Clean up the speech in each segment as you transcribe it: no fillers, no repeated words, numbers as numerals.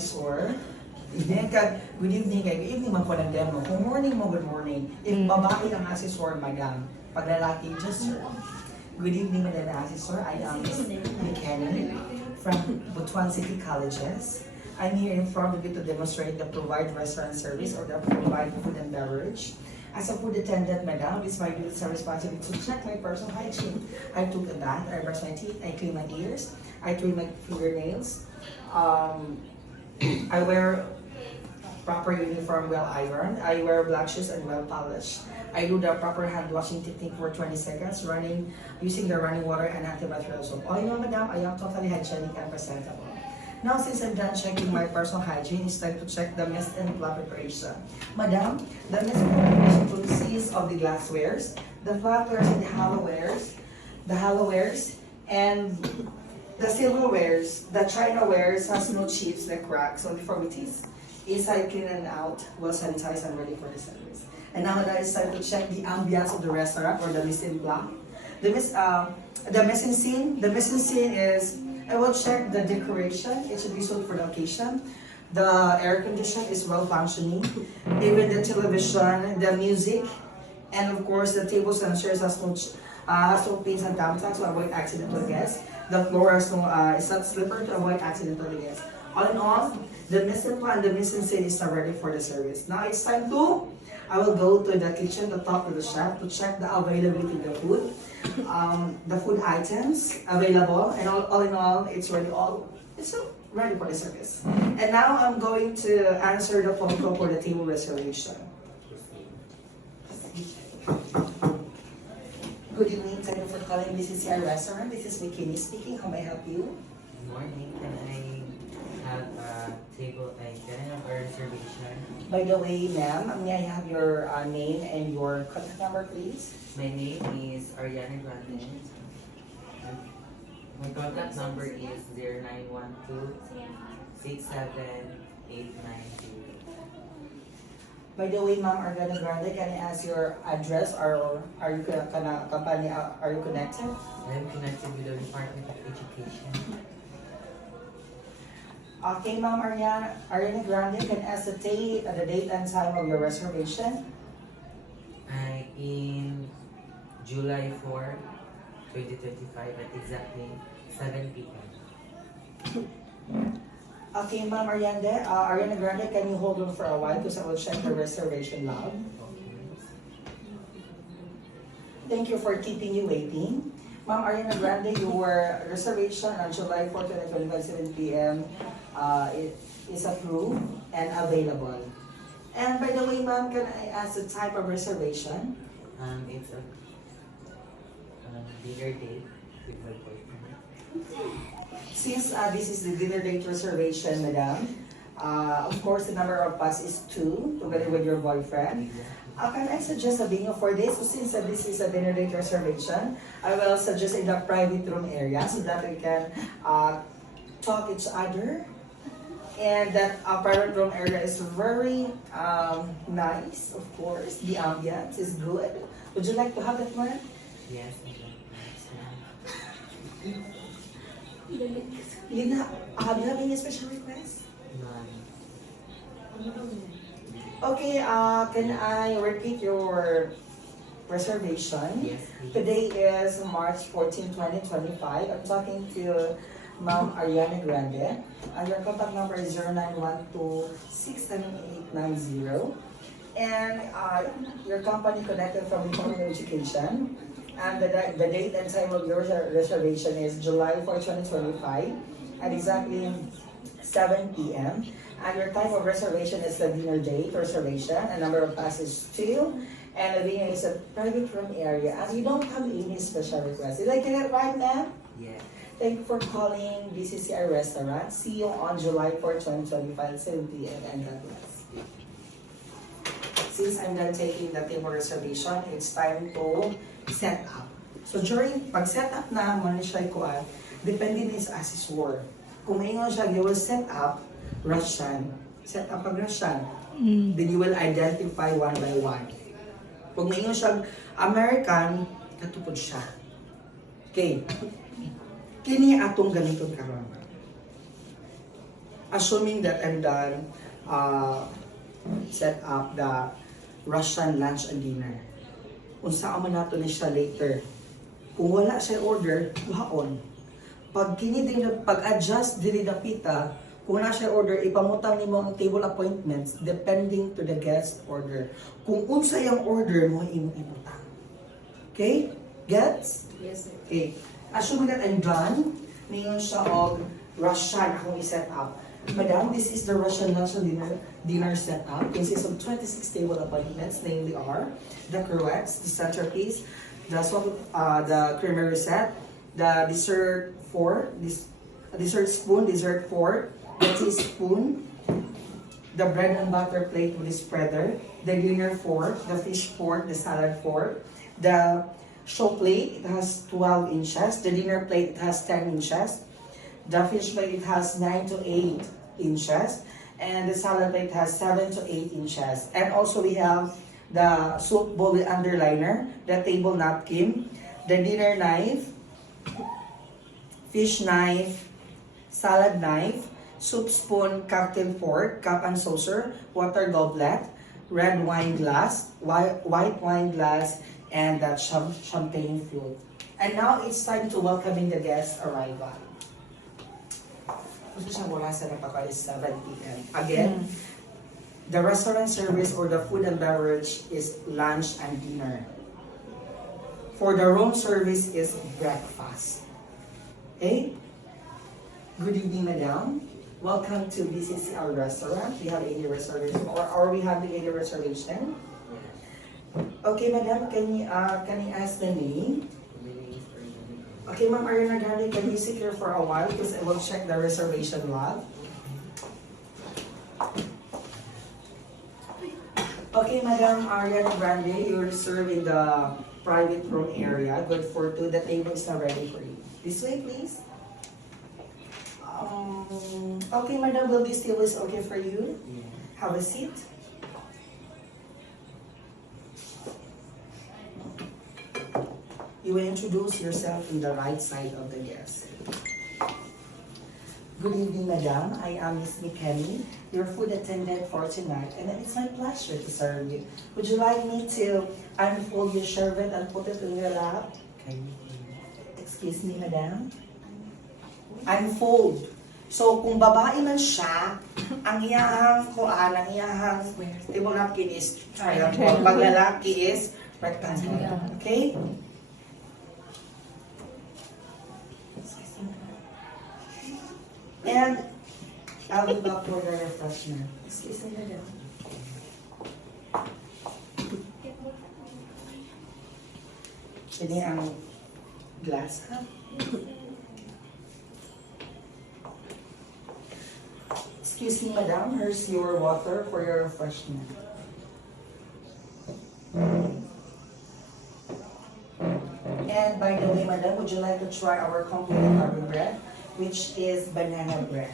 Or good evening, good evening man po ng demo. Kung morning mo, good morning. If babae ang assessor, madam. Pag lalaki, just sir. Good evening, madam assessor. I am Miss McKenny from Butuan City Colleges. I'm here in front of you to demonstrate the provide restaurant service or the provide food and beverage. As a food attendant, madam, it's my duty and responsibility to check my personal hygiene. I took a bath, I brushed my teeth, I clean my ears, I trim my fingernails. I wear proper uniform, well ironed. I wear black shoes and well polished. I do the proper hand washing technique for 20 seconds, using the running water and antibacterial soap. All in all, madam, I am totally hygienic and presentable. Now, since I'm done checking my personal hygiene, it's time to check the mist and flat preparation. Madam, the mist and preparation consists of the glasswares, the flatwares and the hollowwares, and the silverwares. The chinawares has no chips like cracks, so before we taste, inside clean and out, well sanitized and ready for the service. And now that it's time to check the ambiance of the restaurant or the mise en place. The mise en scene is, I will check the decoration. It should be suited for the occasion. The air condition is well functioning. Even the television, the music, and of course the tables and chairs has no pins and thumbtacks to avoid accidental guests. The floor has no is not slippery to avoid accidental guests. All in all, the mise en place and the mise en scene is now ready for the service. Now it's time to, I will go to the kitchen, the top of the chef, to check the availability of the food, the food items available, and all in all, it's ready for the service. And now I'm going to answer the phone call for the table reservation. Good evening, thank you for calling BCCI Restaurant. This is McKinney speaking. How may I help you? Good morning. Can I have a table? Can I have a reservation? By the way, ma'am, may I have your name and your contact number, please? My name is Ariana Grande. My contact number is 0912-67890. By the way, ma'am, Ariana Grande, can I ask your address or are you company? Are you connected? I am connected with the Department of Education. Okay, ma'am, Ariana Grande, can I ask the date and time of your reservation? In July 4, 2025 at exactly 7 p.m. Okay, ma'am, Ariana Grande, can you hold on for a while because I will check the reservation log. Thank you for keeping you waiting. Ma'am Ariana Grande, your reservation on July 4, 2025, 7 p.m. Is approved and available. And by the way, ma'am, can I ask the type of reservation? It's a dinner date with my boyfriend. Since this is the dinner date reservation, madam, of course the number of us is 2, together with your boyfriend. Can I suggest a venue for this? So since this is a dinner date reservation, I will suggest in the private room area so that we can talk each other. And that private room area is very nice, of course. The ambience is good. Would you like to have that one? Yes, I like Lina, have you have any special requests? None. Okay, can I repeat your reservation? Yes, please. Today is March 14, 2025. I'm talking to Ma'am Ariana Grande. Your contact number is 0912-67890. And your company connected from Department of Education. And the date and time of your reservation is July 4, 2025 at exactly 7 p.m. And your type of reservation is the dinner date reservation. And number of passes 2. And the venue is a private room area. And you don't have any special requests. Did I get it right, ma'am? Yes. Thank you for calling BCCI Restaurant. See you on July 4, 2025 at 7 p.m. And God bless. Since I'm done taking the table reservation, it's time to set up. So during pag-set up na, man siya ikuan, depende din sa assessor. Kung maingon siya, you will set up Russian. Set up pag-Russian. Then you will identify one by one. Kung maingon siya American, katupod siya. Okay. Kini atong ganito karon. assuming that I'm done, set up the Russian lunch and dinner. Unsa man nato ni siya later. Kung wala siya order, kuhaon. Pag kini din pag-adjust dili na pita, kung wala siya order, ipamutang nimo ang table appointments depending to the guest order. Kung unsa yung order mo imong ibutang. Okay? Gets? Yes, sir. Okay. Assuming that I'm done, ningon siya og Russian akong i-set up. Madam, this is the Russian lunch and dinner setup. Consists of 26 table appointments, namely are the cruets, the centerpiece, the creamery set, the dessert fork, dessert spoon, dessert fork, the teaspoon, the bread and butter plate with the spreader, the dinner fork, the fish fork, the salad fork, the show plate, it has 12 inches, the dinner plate, it has 10 inches, the fish plate, it has 9 to 8 inches, and the salad plate has 7 to 8 inches. And also we have the soup bowl with underliner, the table napkin, the dinner knife, fish knife, salad knife, soup spoon, cocktail fork, cup and saucer, water goblet, red wine glass, white wine glass, and that champagne flute. And now it's time to welcoming the guest arrival. Kasi siya wala sa napaka is 7 p.m. Again, the restaurant service or the food and beverage is lunch and dinner. For the room service is breakfast. Okay? Good evening, madam. Welcome to BCCR restaurant. We have any reservation or we have any reservation? Okay, madam, can you ask the name? Okay, ma'am, Ariana Grande, can you sit here for a while because I will check the reservation log. Okay, Madam Ariana Grande, you reserve in the private room area. Good for two. The table is now ready for you. This way, please. Okay, Madam, will this table is okay for you? Yeah. Have a seat. You will introduce yourself in the right side of the guest. Good evening, Madam. I am Miss McKenny, your food attendant for tonight, and it's my pleasure to serve you. Would you like me to unfold your sherbet and put it in your lap? Can you Excuse me, Madam? Unfold. So, kung babae man siya, ang iyahang kuan, ang iyahang table napkin is triangle. Pag lalaki is rectangle. Okay? And I will back for the refreshment. Excuse me, madam. Ini ang glass, ha? Excuse me, madam. Here's your water for your refreshment. And by the way, madam, would you like to try our complimentary bread, which is banana bread?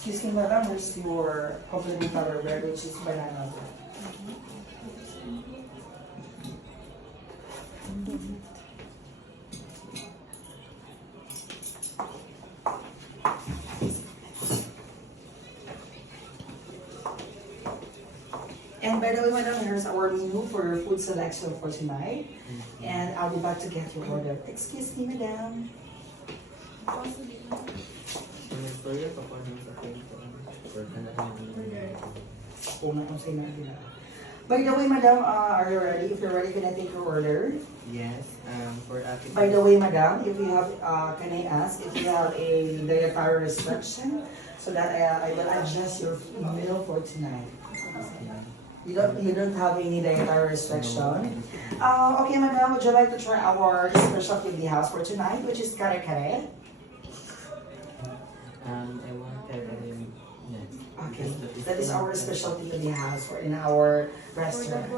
Excuse me, madam, here's your complimentary bread, which is banana bread. And by the way, madam, here's our menu for your food selection for tonight. And I'll be back to get your order. Excuse me, madam. Storya pa po sa kwento. Or Una kung sa'yo na nila. By the way, madam, are you ready? If you're ready, can I take your order? Yes, for Ate. By the way, madam, if you have, can I ask if you have a dietary restriction so that I will adjust your meal for tonight? You don't have any dietary restriction? Okay, madam, would you like to try our specialty of the house for tonight, which is kare kare? That is our specialty in the house or in our restaurant.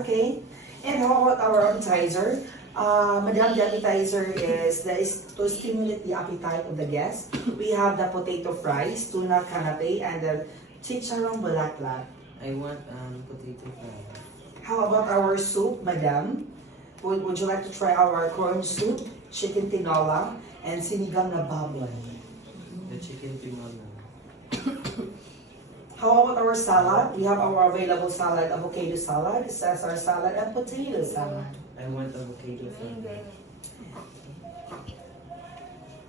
Okay. And how about our appetizer? Madam, the appetizer is to stimulate the appetite of the guest. We have the potato fries, tuna canapé, and the chicharron bulaklak. I want potato fry. How about our soup, madam? Would you like to try our corn soup, chicken tinola, and sinigang na baboy? The chicken tinola. How about our salad? We have our available salad, avocado salad, Caesar salad, and potato salad. I want avocado salad.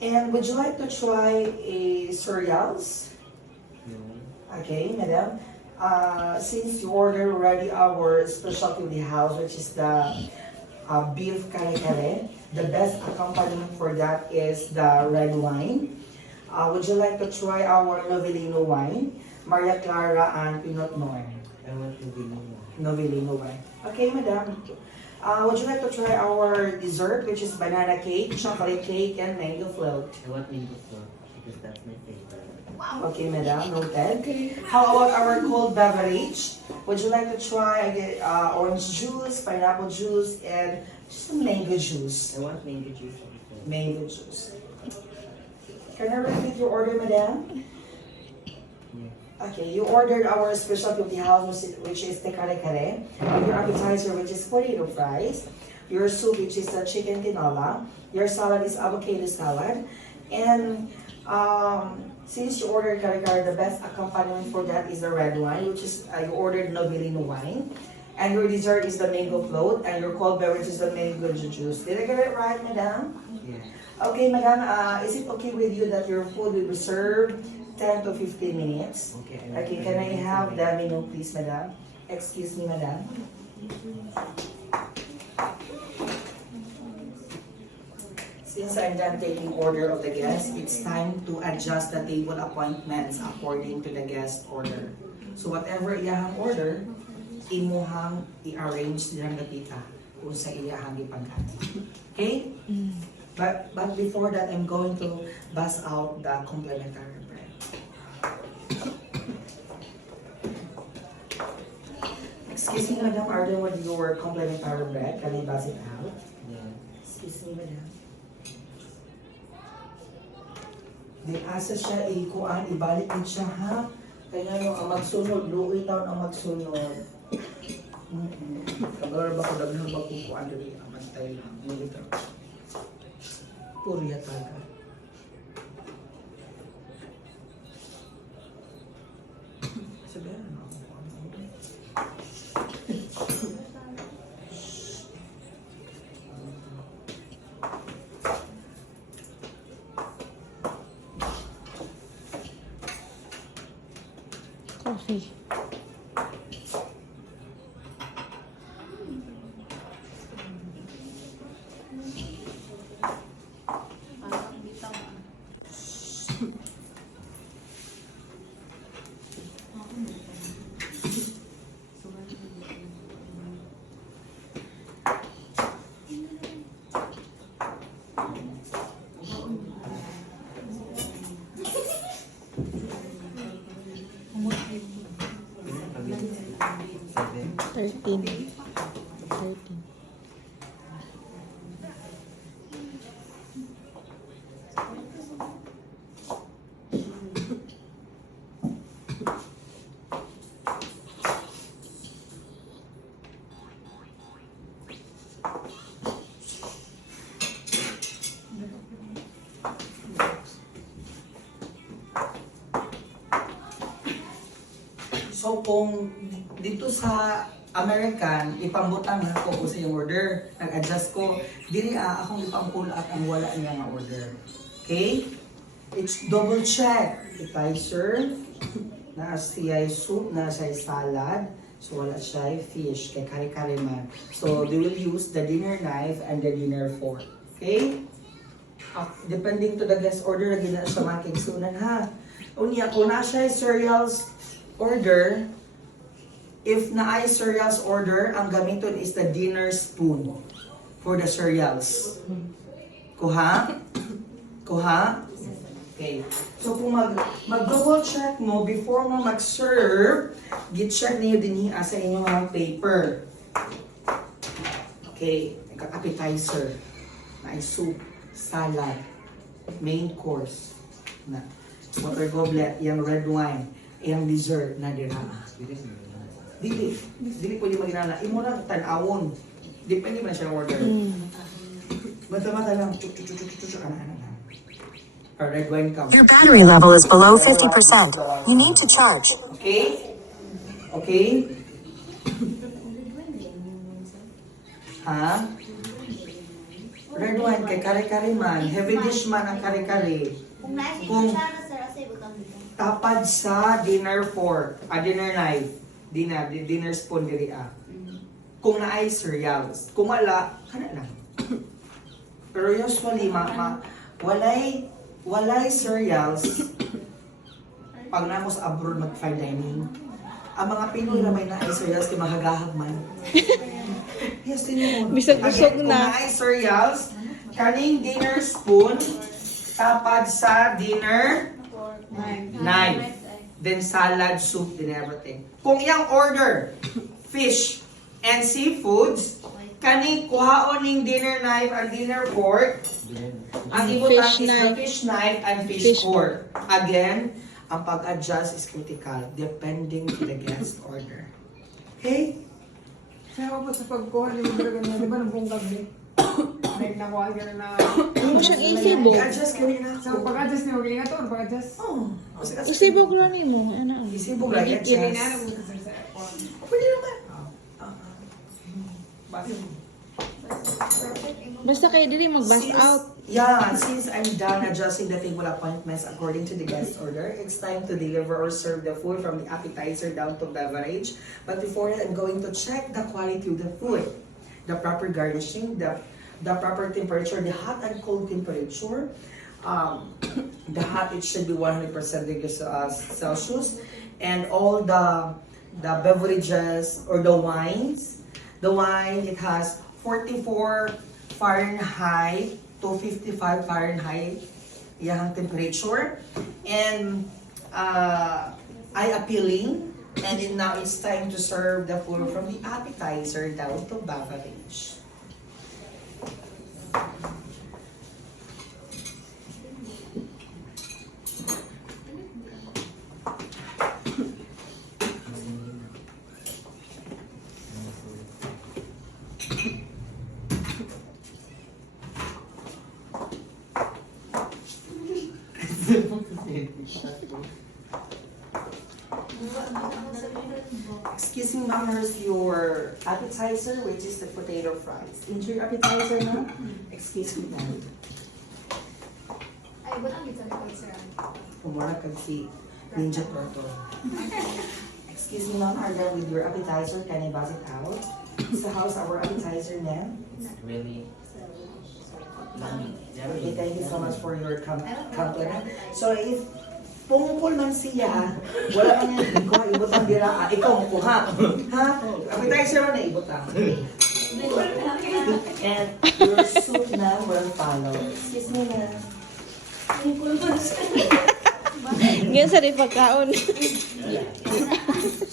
And would you like to try a cereals? No. Okay, madam. Since you ordered already our specialty of the house, which is the beef kare-kare, the best accompaniment for that is the red wine. Would you like to try our Novellino wine, Maria Clara and Pinot Noir? I want Novellino. Novellino wine. Okay, madam. Would you like to try our dessert, which is banana cake, chocolate cake, and mango float? I want mango float because that's my favorite. Okay, madam, noted. How about our cold beverage? Would you like to try orange juice, pineapple juice, and just a mango juice? I want mango juice also. Mango juice. Can I repeat your order, madam? Yeah. Okay, you ordered our specialty of the house, which is the kare-kare, your appetizer, which is potato fries, your soup, which is the chicken tinola, your salad is avocado salad, and since you ordered kare-kare, the best accompaniment for that is the red wine, which is you ordered Novellino wine, and your dessert is the mango float, and your cold beverage is the mango juice. Did I get it right, madam? Yeah. Okay, madam, is it okay with you that your food will be served 10 to 15 minutes? Okay. Okay, can I have the menu, please, madam? Excuse me, madam. Since I'm done taking order of the guests, it's time to adjust the table appointments according to the guest order. So whatever iyahang order, imuhang i-arrange nilang natita kung sa iyahang ipagkati. Okay? But before that, I'm going to bust out the complimentary bread. Excuse me, madam, are you with your complimentary bread? Can I bust it out? Yeah. Excuse me, madam. Di asa siya, ikuan, ibalik din siya, ha? Kaya no, ang magsunod, luoy taon ang magsunod. Kabar ba ko daghang magkukuan diri ang mantay lang. Nilito. Purya talaga. Sabihan mo ako kung ano. Coffee. Seven. 13. 13. So kung dito sa American, ipambutang na ko sa iyong order. Nag-adjust ko. Dili akong ipang-pull up ang wala niya nga order. Okay? It's double check. Appetizer, na siya soup, na siya salad. So wala siya fish, kay kare-kare man. So they will use the dinner knife and the dinner fork. Okay? Depending to the guest order, lagi na siya making sunan ha. Unya, kung na siya cereals order, if na ay cereals order, ang gamiton is the dinner spoon for the cereals. Kuha? Kuha? Okay. So kung mag-double check mo before mo mag-serve, git-check niyo din sa inyong mga paper. Okay. Appetizer. Na soup, salad, main course. Na water goblet, yung red wine, yung dessert na dira. Dili pwede maginana. Imo lang tan-awon. Depende man siya order. Mata-mata lang. Ano. A red wine comes. Your battery level is below 50%. You need to charge. Okay? Okay? Ha? Red wine kay kare-kare man. Heavy dish man ang kare-kare. Kung naisip Kung- ko siya na sir, asay butang dito. Tapad sa dinner fork. Dinner knife. Dinner spoon diri Kung naay cereals. Kung wala, kana lang. Pero usually, walay cereals pag na sa abroad mag-fine dining. Ang mga Pinoy na may naay cereals kay mahagahag man. Yes, din yun. Bisag usog Again, na. Kung naay cereals, kaning dinner spoon, tapad sa dinner knife. Then salad, soup, then everything. Kung iyang order, fish and seafoods, kaning kuhaon ning dinner knife and dinner fork, ang ibutang Fish is the knife. fish knife and fish Fish fork. Again, ang pag-adjust is critical depending to the guest order. Okay? Sabi po sa pagkuha ni Madragan na, di ba nang buong gabi? May nakuha ka na Ano siyang isibog? I-adjust ka rin So, ako. pag-adjust niyo, okay nga to, pag-adjust. Oh, Isibog lang ni mo. Ano? isibog lang, Kaya na, adjust. nag-usap sa aircon. Pwede naman. Base. Basta kayo dili mag-bust out. Yeah, since I'm done adjusting the table appointments according to the guest order, it's time to deliver or serve the food from the appetizer down to beverage. But before that, I'm going to check the quality of the food, the proper garnishing, the proper temperature, the hot and cold temperature. The hot, it should be 100% degrees Celsius, and all the beverages or the wines. The wine, it has 44 Fahrenheit to 55 Fahrenheit yung temperature, and eye-appealing. And then now it's time to serve the food from the appetizer down to beverage. Excuse me, ma'am, here's your appetizer, which is the potato fries. Enjoy your appetizer, ma'am. Excuse me, ma'am. Ay, butang dito na kayo sir. Kumura kag si Ninja Turtle. Excuse me, ma'am, are you done with your appetizer? Can I buzz it out? So how's our appetizer, ma'am? Really? Okay, thank you so much for your compliment. So if pumupol man siya, wala man yan, ikaw ibutang dira, ikaw mukuha. Ha? Appetizer man na ibutang. And your soup na will follow. Excuse me, ma'am. Ngayon sa rin pagkaon.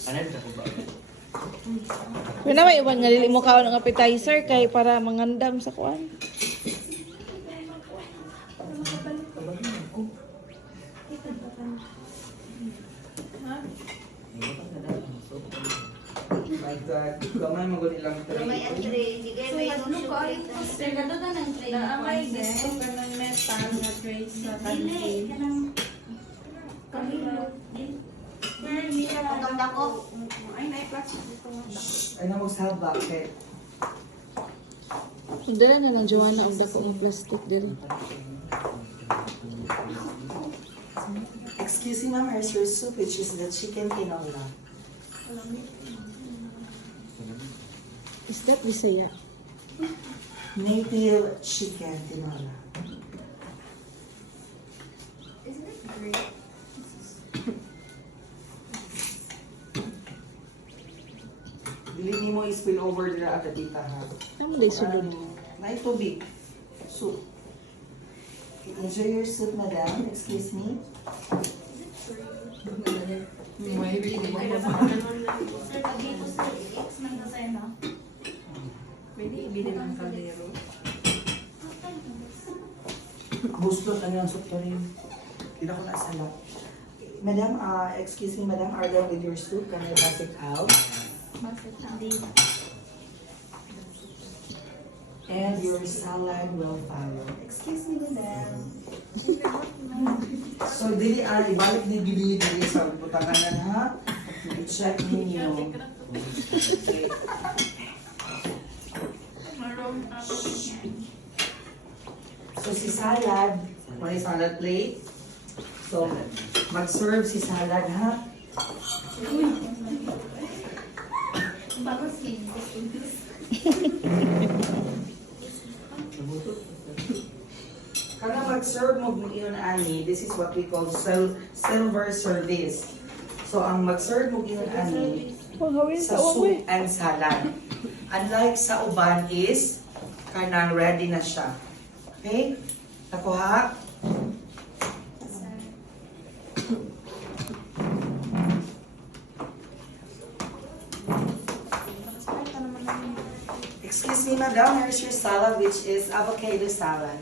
Ano rin ako ba? Kung na may iban nga dili mo kaon ng appetizer kay para mangandam sa kuan. My God, gamay mo gud ilang Pero may entry, hindi kayo may nung chocolate. Sir, gato na ng tray. Naamay gusto ka ng metal na tray sa Dili, kantin. kanang kahilo. Ang dako. Ay, na-plastic ito. ano mo sa bakit? Dala na lang Joanna og dako nga plastic diri. Excuse me, ma'am, here's your soup, which is the chicken tinola. Is that Bisaya? Native chicken tinola. Isn't it great? Dili nimo i-spill over dira at tita ha. Amo day sulod. May tubig. Soup. Enjoy your soup, madam. Excuse me. May ibig mo ba? Sir, pag dito sir, i-explain ko sa'yo, no? Pwede ibili ng kaldero. Gusto na yung soup to rin. Hindi ko na salap. Madam, excuse me, madam. Are you done with your soup? Can I pass it out? Hindi. And your salad will follow. Excuse me, madam. So, dili ibalik ni Bili dili sa butanganan, ha? I-check ninyo. Okay. So, si salad, may salad plate. So, mag-serve si salad, ha? Bago skin. Kaya mag-serve mo iyon ani, this is what we call silver service. So, ang mag-serve mo iyon ani, Pagawin sa sa soup uwi. and salad. Unlike sa uban is, kanang ready na siya. Okay? Nakuha? Excuse me, madam, here's your salad, which is avocado salad.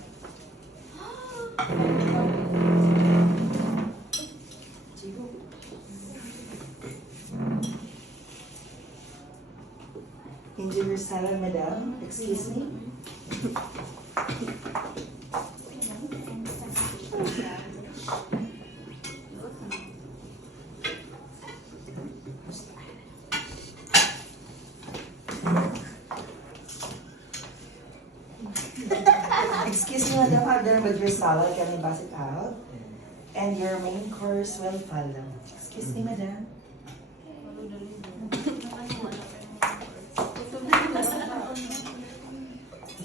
Enjoy your salad, madam. Excuse me. Excuse me, madam. I'm done with your salad. Can I pass it out? And your main course will follow. Excuse me, madam.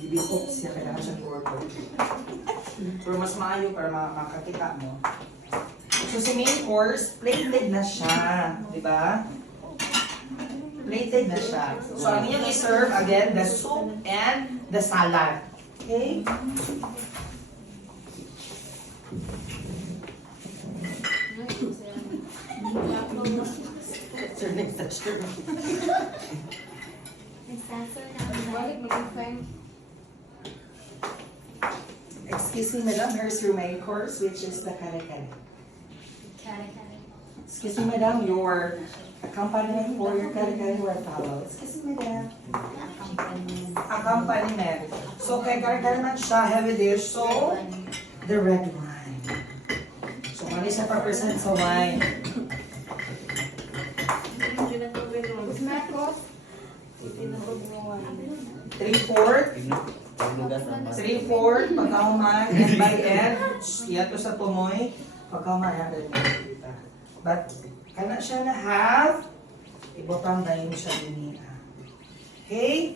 Ibipok siya kaya siya forward. Pero mas maayo para makakita mo. So si main course, plated na siya. Di ba? Plated na siya. So ang inyong i-serve again, the soup and the salad. Okay? Sir, next touch. Nag-sensor na ang Balik mo yung time. Excuse me, madam. Here's your main course, which is the kare-kare. kare-kare. Excuse me, madam. Your accompaniment for your kare-kare will follow. Excuse me, madam. Accompaniment. So, kay kare-kare man siya, heavy dish. So, the red wine. So, ano siya pa% sa wine? Smekos. 3/4. Paglugas ang 3/4, pagkauman, and by end, yato sa tumoy, pagkauman, yan. But, kana siya na half, ibutang na yun siya din. Okay?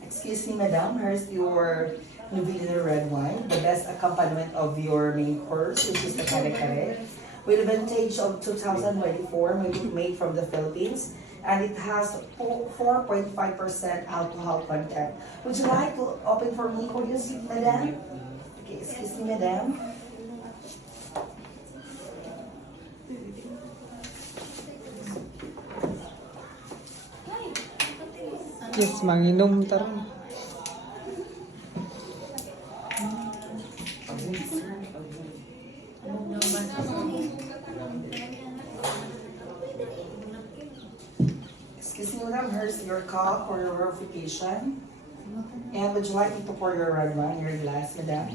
Excuse me, madam, here's your Novitian red wine, the best accompaniment of your main course, which is the kare-kare. With a vintage of 2024, made from the Philippines, and it has 4.5% alcohol content. Would you like to open for me, Cordius, madam? Okay, excuse me, madam. Yes, manginom taron. Excuse me, madam, here's your cup for your verification. And would you like me to pour your red wine in your glass, madam?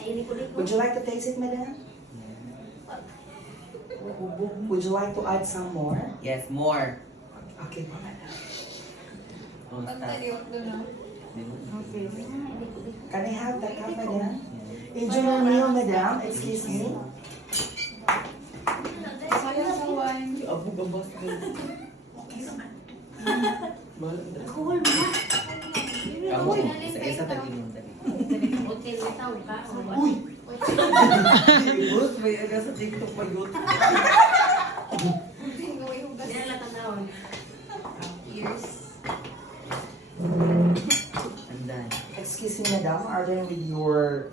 Ay, liko-liko. Would you like to taste it, madam? Would you like to add some more? Yes, more. Okay. Don't stop. Can I have the cup, madam? Enjoy your meal, madam. Excuse me. Sayang sa wine. Abu babas ka. Alcohol ba? Kamu, isa-isa tagin mo. Hotel na tao ka. Uy! Bus, may aga sa TikTok pa yun. Excuse me, madam, order with your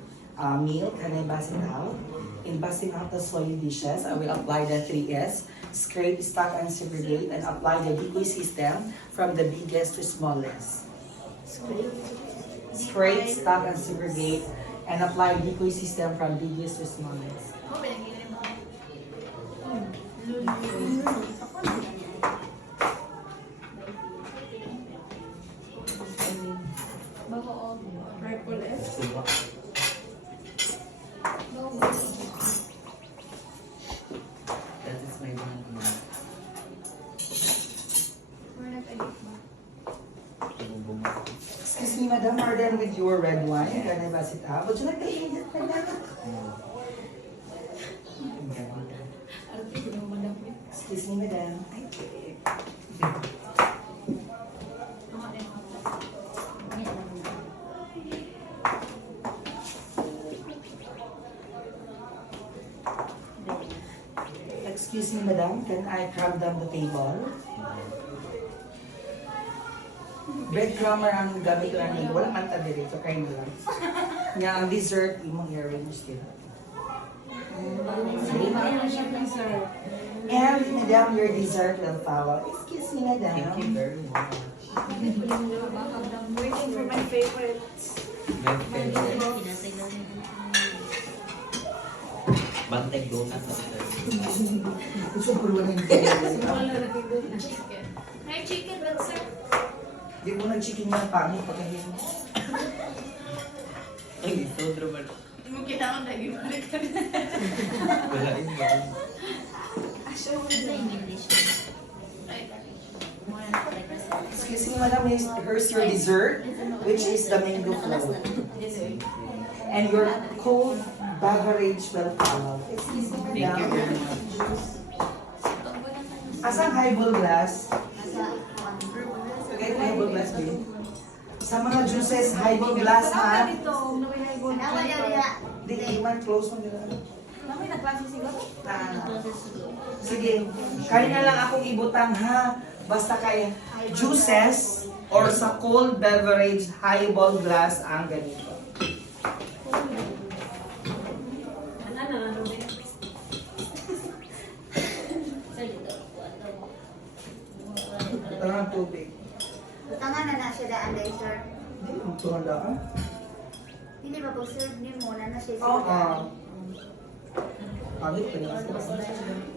meal. Can I bus it out? In busting out the soil dishes, I will apply the 3S. Scrape, stack, and segregate, and apply the decoy system from the biggest to smallest. Scrape, stack, and segregate, and apply decoy system from biggest to smallest. Triple S. That is my one. Excuse me, madam, order with your red wine. Can I bus it out? Would you like to eat it, madam? Excuse me, madam. Excuse me, madam. Can I crumb down the table? Breadcrumber ang gamit lang niya. Wala man ta dito. Kain mo lang. Nga ang dessert, imong i-arrange din. And madam, your dessert will follow. Excuse me, madam. Thank you very much. Waiting for my favorites. My favorite. Bantay donut na ito. Gusto ko lang yung Chicken. May chicken, that's sir. Di mo nag-chicken yung pangit pagkahin. Ay, so drama. Mo kailangan lagi balik ka. Wala yung ba? Excuse me, madam, here's your dessert, which is the mango float. And your cold beverage will follow. Excuse me, Thank you very madam. much. Asang highball glass? Okay, highball glass din. Sa mga juices, highball glass ha? Di, man, close mo nila. Sige, kaya na lang akong ibutang ha. Basta kay juices or sa cold beverage highball glass ang ganito. Ito ang tubig. Tangan na siya daan dahil sir. Hindi, magturanda ka. Hindi ba po sir, hindi mo na siya Oo. Pagit pa niya.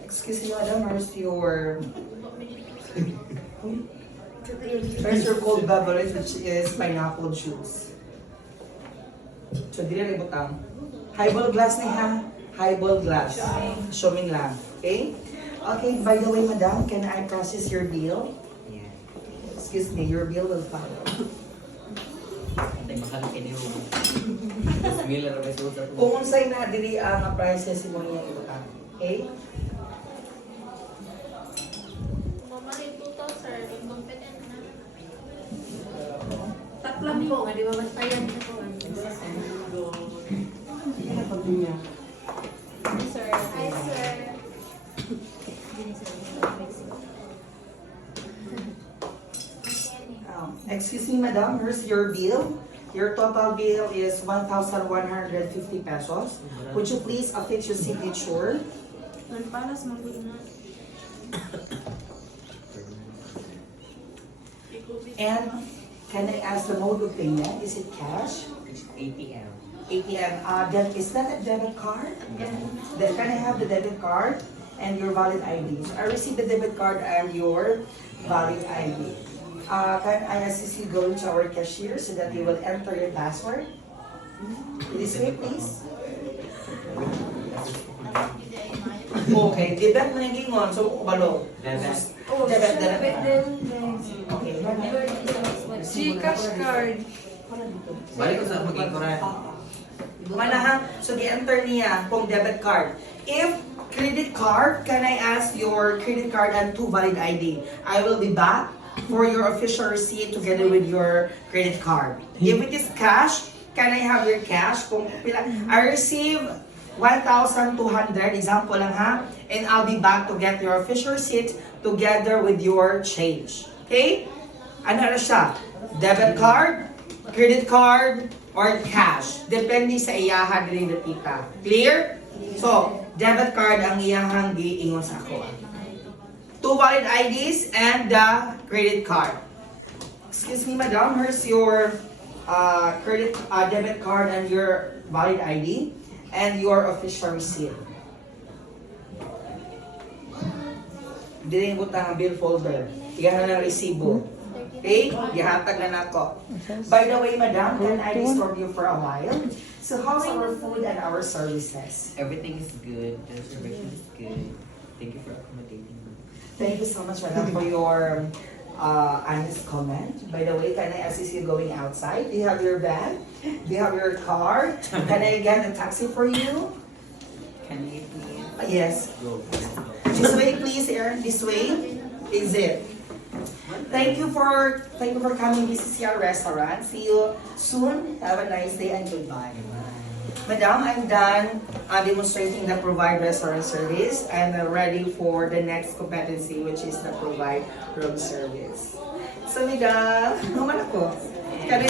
Excuse me, madam, where's your cold beverage, which is pineapple juice. So, di na ibutang. Highball glass na ha. Highball glass. Showing lang. Okay? Okay, by the way, madam, can I process your bill? Yeah. Excuse me, your bill will follow. Tay makalaki ni Rubo. Miller may susa ko. Kung unsay na diri ang prices mo niya ibutang. Okay? Mamalito to sir, competent na. Tatlam po, di ba mas tayan ko. Sir, hi sir. Excuse me, madam, here's your bill. Your total bill is 1,150 pesos. Would you please affix your signature? Panas mo na. And can I ask the mode of payment? Is it cash? It's ATM. ATM. Is that a debit card? Then can I have the debit card and your valid ID? So I received the debit card and your valid ID. Can I assist you go to our cashier so that you will enter your password? This way, please. Okay, debit na yung gingon. So, balo. Debit. Debit. Okay. Gcash card. Balik ko sa mag-incorrect. Mana ha? So, gi-enter niya kung debit card. If credit card, can I ask your credit card and 2 valid ID? I will be back for your official receipt together with your credit card. If it is cash, can I have your cash? Kung pila, I receive 1,200, example lang ha, and I'll be back to get your official receipt together with your change. Okay? Ano na siya? Debit card, credit card, or cash. Depende sa iyahan din the tita. Clear? So, debit card ang iyahang giingon sa ako. 2 valid IDs and the credit card. Excuse me, madam, here's your debit card and your valid ID and your official receipt. Dili mo ang bill folder. Iyan na ng resibo. Okay? Gihatag na nako. By the way, madam, can I disturb you for a while? So how's our food and our services? Everything is good. The reservation is good. Thank you for accommodating me. Thank you so much, madam, for your honest comment. By the way, can I assist you going outside? Do you have your bag? Do you have your car? Can I get a taxi for you? Can you please Yes. go? This way, please, Aaron. This way. Is it? Thank you for coming. This is your restaurant. See you soon. Have a nice day and goodbye. Madam, I'm done demonstrating the provide restaurant service. I'm ready for the next competency, which is the provide room service. So, madam, naman ako.